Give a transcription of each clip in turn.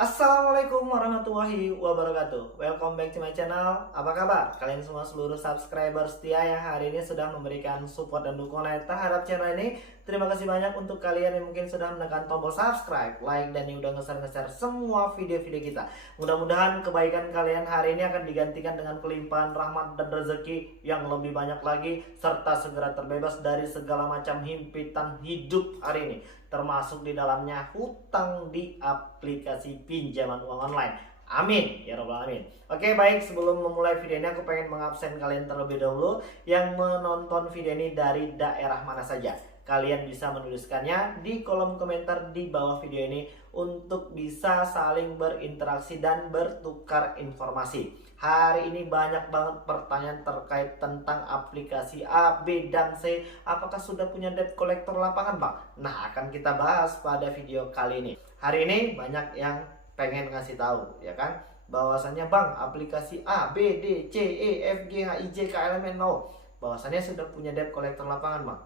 Assalamualaikum warahmatullahi wabarakatuh. Welcome back to my channel. Apa kabar? Kalian semua seluruh subscriber setia yang hari ini sudah memberikan support dan dukungan terhadap channel ini. Terima kasih banyak untuk kalian yang mungkin sudah menekan tombol subscribe, like, dan yang udah nge-share semua video-video kita. Mudah-mudahan kebaikan kalian hari ini akan digantikan dengan kelimpahan rahmat dan rezeki yang lebih banyak lagi, serta segera terbebas dari segala macam himpitan hidup hari ini, termasuk di dalamnya hutang di aplikasi pinjaman uang online. Amin ya robbal alamin. Oke, baik, sebelum memulai video ini aku pengen mengabsen kalian terlebih dahulu yang menonton video ini dari daerah mana saja. Kalian bisa menuliskannya di kolom komentar di bawah video ini untuk bisa saling berinteraksi dan bertukar informasi. Hari ini banyak banget pertanyaan terkait tentang aplikasi A, B, dan C. Apakah sudah punya debt collector lapangan, Bang? Nah, akan kita bahas pada video kali ini. Hari ini banyak yang pengen ngasih tahu, ya kan? Bahwasannya, Bang, aplikasi A, B, D, C, E, F, G, H, I, J, K, L, M, N, O bahwasannya sudah punya debt collector lapangan, Bang.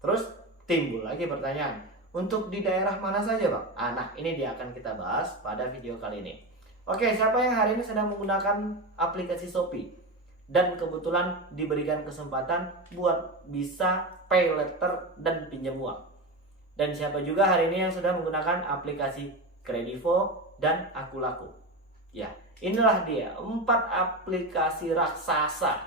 Terus timbul lagi pertanyaan, untuk di daerah mana saja, Bang? Nah, ini dia akan kita bahas pada video kali ini. Oke, siapa yang hari ini sedang menggunakan aplikasi Shopee dan kebetulan diberikan kesempatan buat bisa pay letter dan pinjam uang? Dan siapa juga hari ini yang sudah menggunakan aplikasi Kredivo dan Akulaku? Ya, inilah dia 4 aplikasi raksasa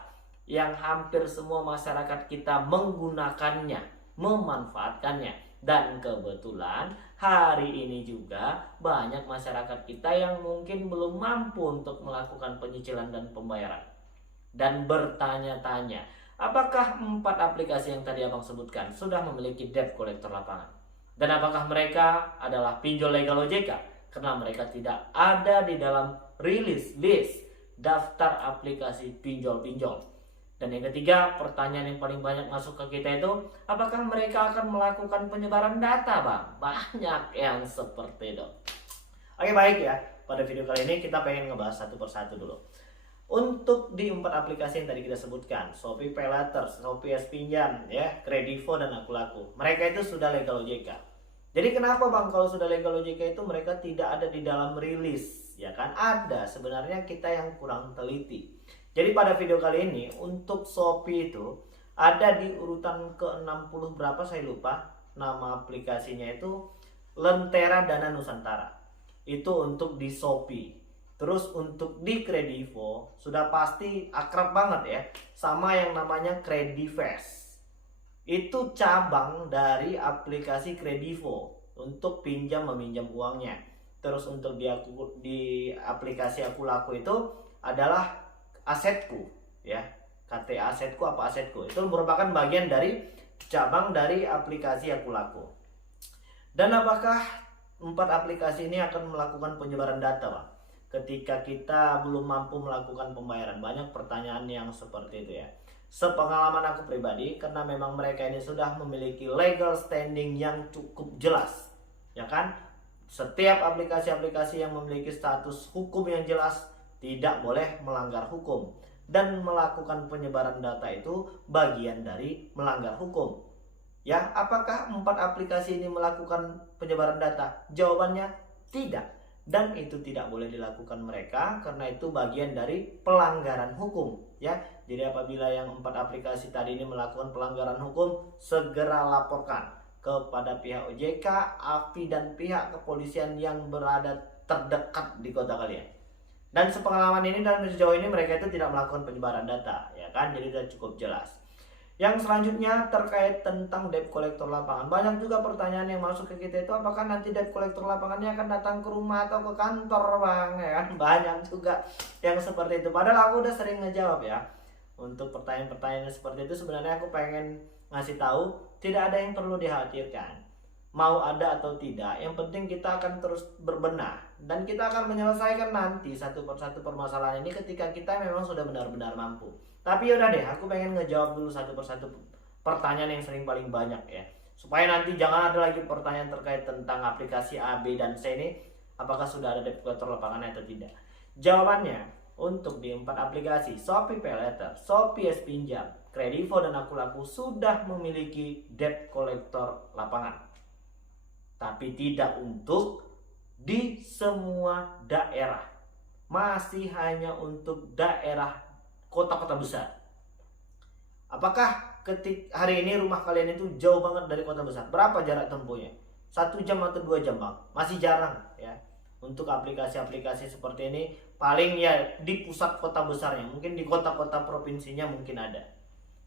yang hampir semua masyarakat kita menggunakannya, memanfaatkannya. Dan kebetulan hari ini juga banyak masyarakat kita yang mungkin belum mampu untuk melakukan penyicilan dan pembayaran. Dan bertanya-tanya, apakah 4 aplikasi yang tadi Abang sebutkan sudah memiliki debt collector lapangan? Dan apakah mereka adalah pinjol legal OJK? Karena mereka tidak ada di dalam rilis list daftar aplikasi pinjol-pinjol. Dan yang ketiga, pertanyaan yang paling banyak masuk ke kita itu, apakah mereka akan melakukan penyebaran data, Bang? Banyak yang seperti itu. Oke, baik ya. Pada video kali ini kita pengen ngebahas satu persatu dulu. Untuk di 4 aplikasi yang tadi kita sebutkan, Shopee Pay Later, Shopee S Pinjam, ya, Kredivo, dan Akulaku, mereka itu sudah legal OJK. Jadi kenapa, Bang, kalau sudah legal OJK itu mereka tidak ada di dalam rilis? Ya kan, ada. Sebenarnya kita yang kurang teliti. Jadi pada video kali ini untuk Shopee itu ada di urutan ke-60 berapa saya lupa. Nama aplikasinya itu Lentera Dana Nusantara. Itu untuk di Shopee. Terus untuk di Kredivo sudah pasti akrab banget ya sama yang namanya Kredivest. Itu cabang dari aplikasi Kredivo untuk pinjam meminjam uangnya. Terus untuk di aplikasi Akulaku itu adalah Asetku, ya, KTA Asetku apa Asetku, itu merupakan bagian dari cabang dari aplikasi Akulaku. Dan apakah 4 aplikasi ini akan melakukan penyebaran data, Bang, ketika kita belum mampu melakukan pembayaran? Banyak pertanyaan yang seperti itu ya. Sepengalaman aku pribadi, karena memang mereka ini sudah memiliki legal standing yang cukup jelas, ya kan? Setiap aplikasi-aplikasi yang memiliki status hukum yang jelas tidak boleh melanggar hukum, dan melakukan penyebaran data itu bagian dari melanggar hukum. Ya, apakah 4 aplikasi ini melakukan penyebaran data? Jawabannya tidak. Dan itu tidak boleh dilakukan mereka karena itu bagian dari pelanggaran hukum, ya. Jadi apabila yang 4 aplikasi tadi ini melakukan pelanggaran hukum, segera laporkan kepada pihak OJK, AFI, dan pihak kepolisian yang berada terdekat di kota kalian. Dan sepengalaman ini dan sejauh ini mereka itu tidak melakukan penyebaran data, ya kan? Jadi sudah cukup jelas. Yang selanjutnya terkait tentang debt collector lapangan. Banyak juga pertanyaan yang masuk ke kita itu, apakah nanti debt collector lapangannya akan datang ke rumah atau ke kantor, Bang, ya kan? Banyak juga yang seperti itu. Padahal aku udah sering ngejawab ya. Untuk pertanyaan-pertanyaan seperti itu sebenarnya aku pengen ngasih tahu, tidak ada yang perlu dikhawatirkan. Mau ada atau tidak, yang penting kita akan terus berbenah dan kita akan menyelesaikan nanti satu persatu permasalahan ini ketika kita memang sudah benar-benar mampu. Tapi yaudah deh, aku pengen ngejawab dulu satu persatu pertanyaan yang sering paling banyak ya, supaya nanti jangan ada lagi pertanyaan terkait tentang aplikasi A, B, dan C ini, apakah sudah ada debt collector lapangannya atau tidak. Jawabannya, untuk di 4 aplikasi Shopee Pay Later, Shopee S Pinjam, Kredivo, dan Akulaku sudah memiliki debt collector lapangan, tapi tidak untuk di semua daerah. Masih hanya untuk daerah kota-kota besar. Apakah hari ini rumah kalian itu jauh banget dari kota besar? Berapa jarak tempuhnya? 1 jam atau 2 jam bang? Masih jarang ya. Untuk aplikasi-aplikasi seperti ini paling ya di pusat kota besarnya. Mungkin di kota-kota provinsinya mungkin ada.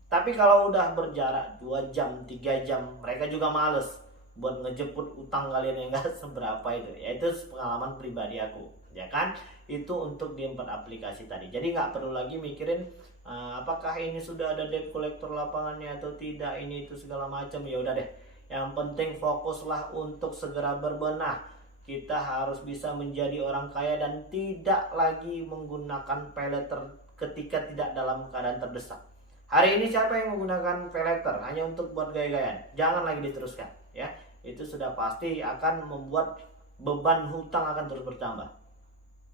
Tapi kalau udah berjarak 2 jam, 3 jam, mereka juga males buat ngejemput utang kalian yang gak seberapa itu. Ya itu pengalaman pribadi aku, ya kan? Itu untuk di 4 aplikasi tadi. Jadi nggak perlu lagi mikirin apakah ini sudah ada debt collector lapangannya atau tidak, ini itu segala macam. Ya udah deh. Yang penting fokuslah untuk segera berbenah. Kita harus bisa menjadi orang kaya dan tidak lagi menggunakan paylater ketika tidak dalam keadaan terdesak. Hari ini siapa yang menggunakan paylater hanya untuk buat gaya-gayaan? Jangan lagi diteruskan ya. Itu sudah pasti akan membuat beban hutang akan terus bertambah.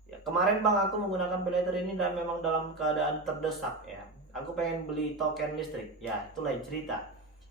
Ya, kemarin bang aku menggunakan paylater ini dan memang dalam keadaan terdesak ya. Aku pengen beli token listrik. Ya, itu lain cerita.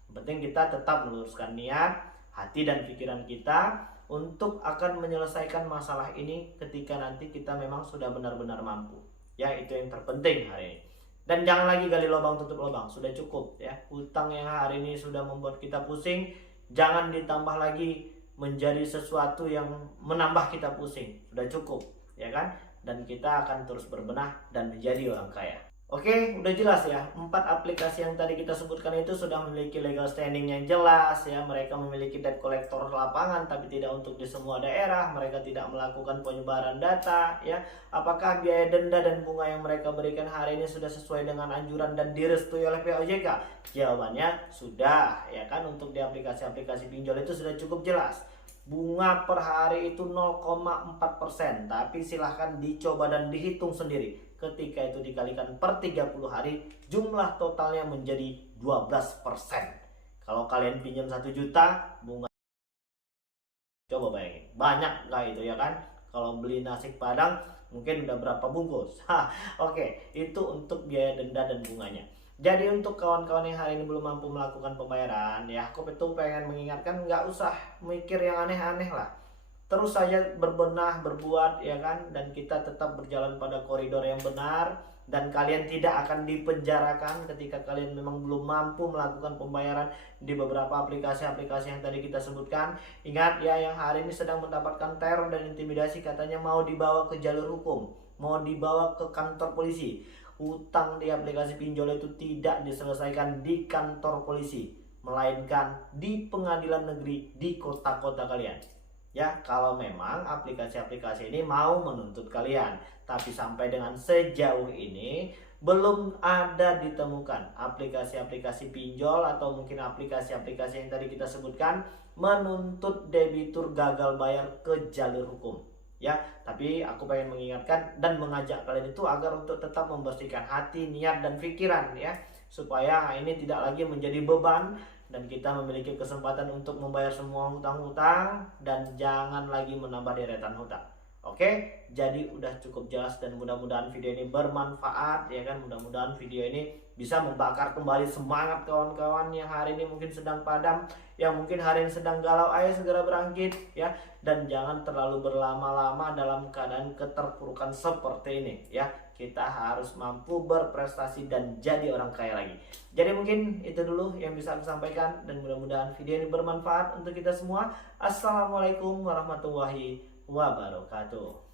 Yang penting kita tetap meluruskan niat, hati dan pikiran kita untuk akan menyelesaikan masalah ini ketika nanti kita memang sudah benar-benar mampu. Ya, itu yang terpenting hari ini. Dan jangan lagi gali lubang tutup lubang, sudah cukup ya. Hutang yang hari ini sudah membuat kita pusing, jangan ditambah lagi menjadi sesuatu yang menambah kita pusing. Sudah cukup, ya kan? Dan kita akan terus berbenah dan menjadi orang kaya. Oke, udah jelas ya. 4 aplikasi yang tadi kita sebutkan itu sudah memiliki legal standing yang jelas ya. Mereka memiliki debt collector lapangan tapi tidak untuk di semua daerah. Mereka tidak melakukan penyebaran data ya. Apakah biaya denda dan bunga yang mereka berikan hari ini sudah sesuai dengan anjuran dan direstui oleh pihak OJK? Jawabannya sudah ya kan. Untuk di aplikasi-aplikasi pinjol itu sudah cukup jelas. Bunga per hari itu 0,4%, tapi silahkan dicoba dan dihitung sendiri. Ketika itu dikalikan per 30 hari, jumlah totalnya menjadi 12%. Kalau kalian pinjam 1 juta, bunga coba bayangin, banyak nggak itu ya kan? Kalau beli nasi padang mungkin udah berapa bungkus. Oke, itu untuk biaya denda dan bunganya. Jadi untuk kawan-kawan yang hari ini belum mampu melakukan pembayaran, ya aku itu pengen mengingatkan nggak usah mikir yang aneh-aneh lah. Terus saja berbenah, berbuat ya kan, dan kita tetap berjalan pada koridor yang benar, dan kalian tidak akan dipenjarakan ketika kalian memang belum mampu melakukan pembayaran di beberapa aplikasi-aplikasi yang tadi kita sebutkan. Ingat ya, yang hari ini sedang mendapatkan teror dan intimidasi katanya mau dibawa ke jalur hukum, mau dibawa ke kantor polisi. Hutang di aplikasi pinjol itu tidak diselesaikan di kantor polisi, melainkan di pengadilan negeri di kota-kota kalian. Ya, kalau memang aplikasi-aplikasi ini mau menuntut kalian. Tapi sampai dengan sejauh ini belum ada ditemukan aplikasi-aplikasi pinjol atau mungkin aplikasi-aplikasi yang tadi kita sebutkan menuntut debitur gagal bayar ke jalur hukum. Ya, tapi aku pengen mengingatkan dan mengajak kalian itu agar untuk tetap membersihkan hati, niat dan pikiran ya, supaya ini tidak lagi menjadi beban dan kita memiliki kesempatan untuk membayar semua hutang-hutang dan jangan lagi menambah deretan hutang. Oke, jadi udah cukup jelas dan mudah-mudahan video ini bermanfaat ya kan. Mudah-mudahan video ini bisa membakar kembali semangat kawan-kawan yang hari ini mungkin sedang padam, yang mungkin hari ini sedang galau. Ayo segera bangkit ya, dan jangan terlalu berlama-lama dalam keadaan keterpurukan seperti ini ya. Kita harus mampu berprestasi dan jadi orang kaya lagi. Jadi mungkin itu dulu yang bisa aku sampaikan dan mudah-mudahan video ini bermanfaat untuk kita semua. Assalamualaikum warahmatullahi wabarakatuh.